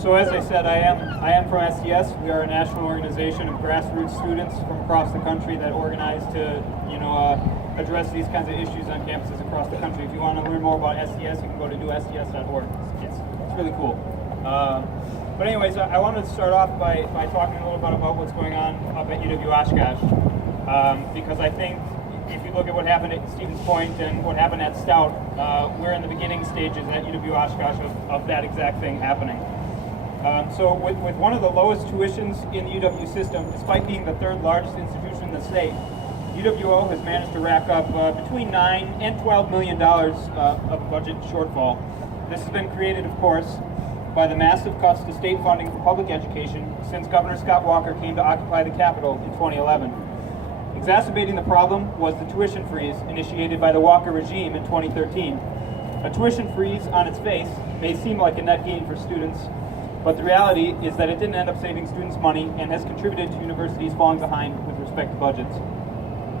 So as I said, I am from SDS. We are a national organization of grassroots students from across the country that organize to, address these kinds of issues on campuses across the country. If you want to learn more about SDS, you can go to newsds.org. It's really cool. But anyways, I wanted to start off by talking a little bit about what's going on up at UW Oshkosh, because I think if you look at what happened at Stevens Point and what happened at Stout, we're in the beginning stages at UW Oshkosh of that exact thing happening. So with one of the lowest tuitions in the UW system, despite being the third largest institution in the state, UWO has managed to rack up between $9 and $12 million of budget shortfall. This has been created, of course, by the massive cuts to state funding for public education since Governor Scott Walker came to occupy the Capitol in 2011. Exacerbating the problem was the tuition freeze initiated by the Walker regime in 2013. A tuition freeze on its face may seem like a net gain for students, but the reality is that it didn't end up saving students money and has contributed to universities falling behind with respect to budgets.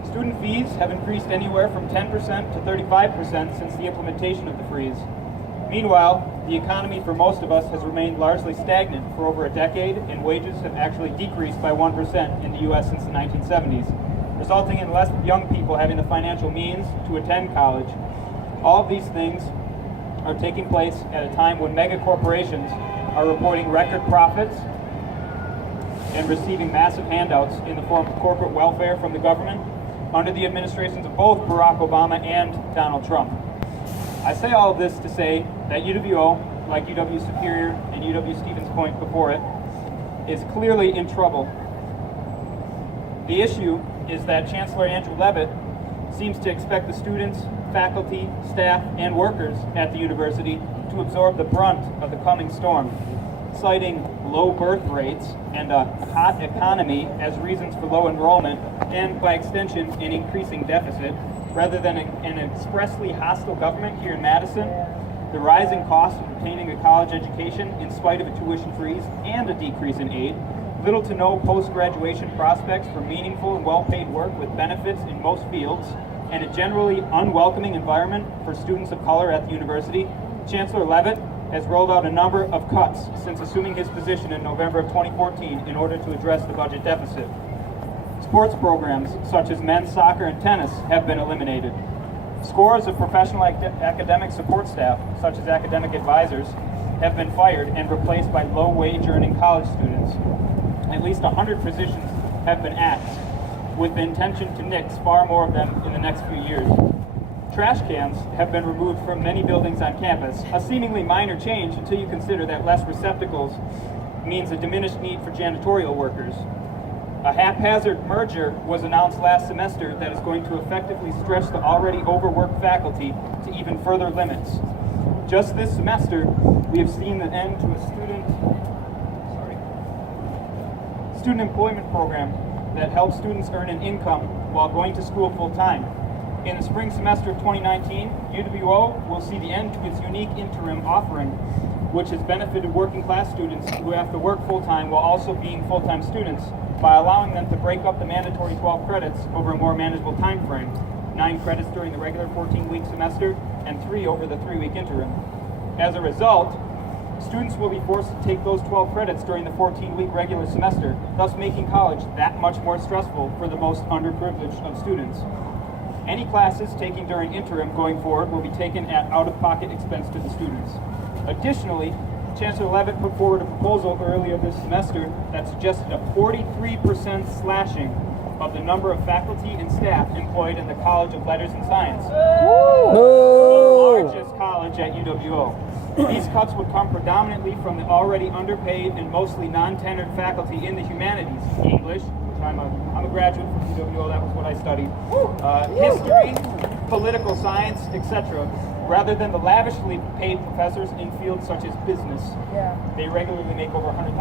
Student fees have increased anywhere from 10% to 35% since the implementation of the freeze. Meanwhile, the economy for most of us has remained largely stagnant for over a decade, and wages have actually decreased by 1% in the U.S. since the 1970s, resulting in less young people having the financial means to attend college. All of these things are taking place at a time when mega corporations are reporting record profits and receiving massive handouts in the form of corporate welfare from the government under the administrations of both Barack Obama and Donald Trump. I say all of this to say that UWO, like UW Superior and UW Stevens Point before it, is clearly in trouble. The issue is that Chancellor Andrew Leavitt seems to expect the students, faculty, staff, and workers at the university to absorb the brunt of the coming storm, citing low birth rates and a hot economy as reasons for low enrollment and, by extension, an increasing deficit, rather than an expressly hostile government here in Madison, the rising cost of obtaining a college education in spite of a tuition freeze and a decrease in aid, little to no post-graduation prospects for meaningful and well-paid work with benefits in most fields, and a generally unwelcoming environment for students of color at the university, Chancellor Leavitt has rolled out a number of cuts since assuming his position in November of 2014 in order to address the budget deficit. Sports programs such as men's soccer and tennis have been eliminated. Scores of professional academic support staff, such as academic advisors, have been fired and replaced by low-wage earning college students. At least 100 positions have been axed, with the intention to nix far more of them in the next few years. Trash cans have been removed from many buildings on campus, a seemingly minor change until you consider that less receptacles means a diminished need for janitorial workers. A haphazard merger was announced last semester that is going to effectively stretch the already overworked faculty to even further limits. Just this semester, we have seen the end to a student employment program that helps students earn an income while going to school full-time. In the spring semester of 2019, UWO will see the end to its unique interim offering, which has benefited working-class students who have to work full-time while also being full-time students by allowing them to break up the mandatory 12 credits over a more manageable time frame, 9 credits during the regular 14-week semester and 3 over the 3-week interim. As a result, students will be forced to take those 12 credits during the 14-week regular semester, thus making college that much more stressful for the most underprivileged of students. Any classes taken during interim going forward will be taken at out-of-pocket expense to the students. Additionally, Chancellor Leavitt put forward a proposal earlier this semester that suggested a 43% slashing of the number of faculty and staff employed in the College of Letters and Science, the largest college at UWO. These cuts would come predominantly from the already underpaid and mostly non-tenured faculty in the humanities, English, which I'm a graduate from UWO, that was what I studied, history, political science, etc., rather than the lavishly paid professors in fields such as business. Yeah. They regularly make over $100,000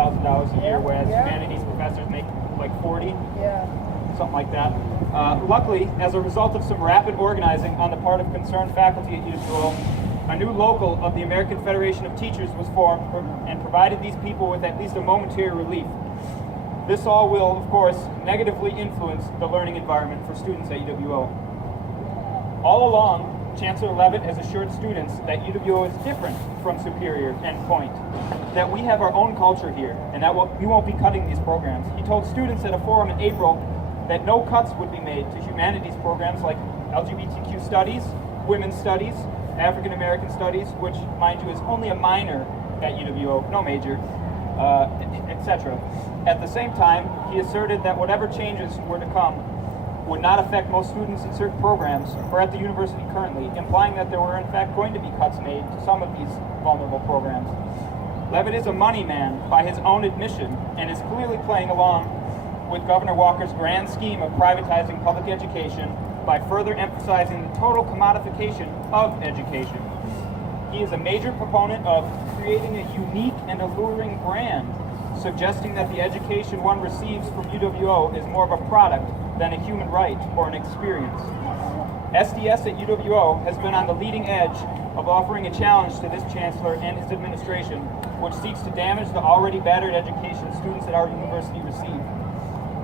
a year, whereas humanities professors make like 40, something like that. Luckily, as a result of some rapid organizing on the part of concerned faculty at UWO, a new local of the American Federation of Teachers was formed and provided these people with at least a momentary relief. This all will, of course, negatively influence the learning environment for students at UWO. All along, Chancellor Leavitt has assured students that UWO is different from Superior and Point, that we have our own culture here, and that we won't be cutting these programs. He told students at a forum in April that no cuts would be made to humanities programs like LGBTQ studies, women's studies, African American studies, which, mind you, is only a minor at UWO, no major, etc. At the same time, he asserted that whatever changes were to come would not affect most students in certain programs or at the university currently, implying that there were in fact going to be cuts made to some of these vulnerable programs. Leavitt is a money man by his own admission and is clearly playing along with Governor Walker's grand scheme of privatizing public education by further emphasizing the total commodification of education. He is a major proponent of creating a unique and alluring brand, suggesting that the education one receives from UWO is more of a product than a human right or an experience. SDS at UWO has been on the leading edge of offering a challenge to this chancellor and his administration, which seeks to damage the already battered education students at our university receive.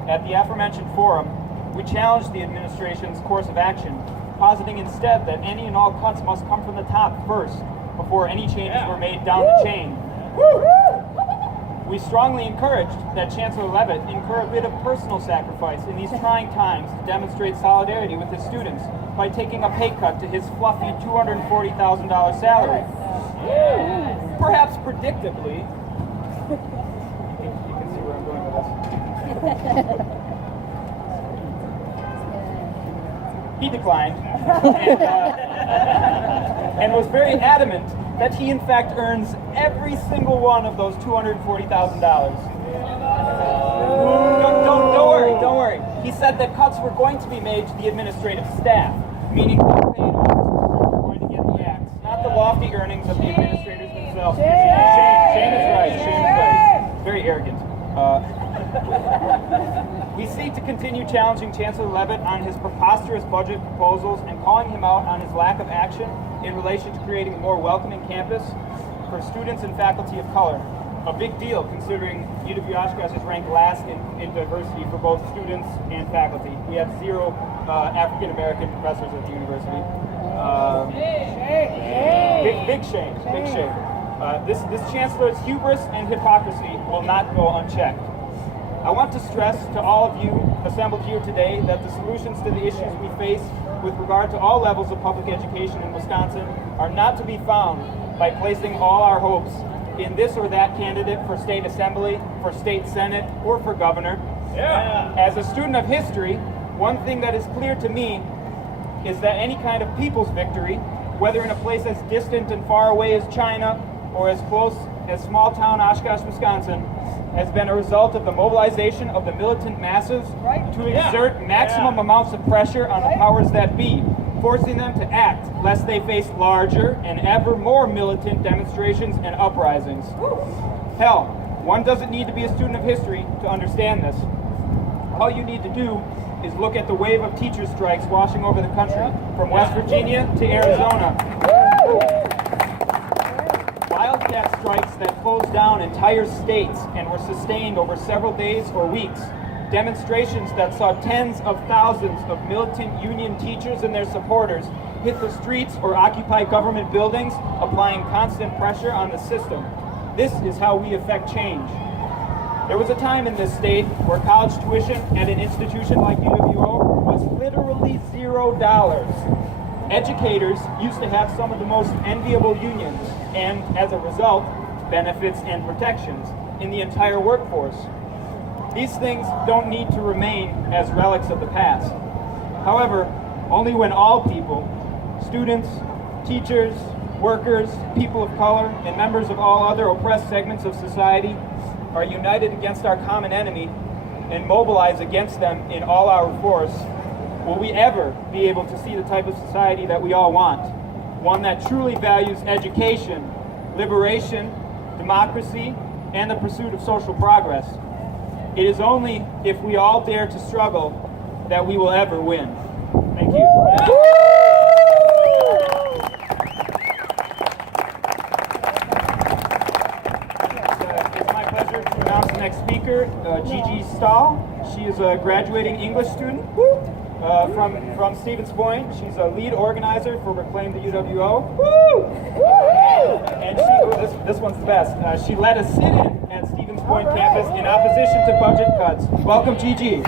At the aforementioned forum, we challenged the administration's course of action, positing instead that any and all cuts must come from the top first, before any changes were made down the chain. We strongly encouraged that Chancellor Leavitt incur a bit of personal sacrifice in these trying times to demonstrate solidarity with his students by taking a pay cut to his fluffy $240,000 salary. Perhaps predictably, you can see where I'm going with this. He declined and was very adamant that he in fact earns every single one of those $240,000. Don't worry. He said that cuts were going to be made to the administrative staff, meaning unpaid officers were going to get the axe, not the lofty earnings of the administrators themselves. Shame is right. Very arrogant. We seek to continue challenging Chancellor Leavitt on his preposterous budget proposals and calling him out on his lack of action in relation to creating a more welcoming campus for students and faculty of color. A big deal considering UW-Oshkosh is ranked last in diversity for both students and faculty. We have 0 African American professors at the university. Big shame. This chancellor's hubris and hypocrisy will not go unchecked. I want to stress to all of you assembled here today that the solutions to the issues we face with regard to all levels of public education in Wisconsin are not to be found by placing all our hopes in this or that candidate for state assembly, for state senate, or for governor. As a student of history, one thing that is clear to me is that any kind of people's victory, whether in a place as distant and far away as China or as close as small-town Oshkosh, Wisconsin, has been a result of the mobilization of the militant masses to exert maximum amounts of pressure on the powers that be, forcing them to act lest they face larger and ever more militant demonstrations and uprisings. Hell, one doesn't need to be a student of history to understand this. All you need to do is look at the wave of teacher strikes washing over the country, from West Virginia to Arizona. Wildcat strikes that closed down entire states and were sustained over several days or weeks. Demonstrations that saw tens of thousands of militant union teachers and their supporters hit the streets or occupy government buildings, applying constant pressure on the system. This is how we affect change. There was a time in this state where college tuition at an institution like UWO was literally $0. Educators used to have some of the most enviable unions and, as a result, benefits and protections in the entire workforce. These things don't need to remain as relics of the past. However, only when all people, students, teachers, workers, people of color, and members of all other oppressed segments of society are united against our common enemy and mobilize against them in all our force, will we ever be able to see the type of society that we all want. One that truly values education, liberation, democracy, and the pursuit of social progress. It is only if we all dare to struggle that we will ever win. Thank you. It's my pleasure to announce the next speaker, Gigi Stahl. She is a graduating English student from Stevens Point. She's a lead organizer for Reclaim the UWO. And this one's the best. She led a sit-in at Stevens Point campus in opposition to budget cuts. Welcome, Gigi.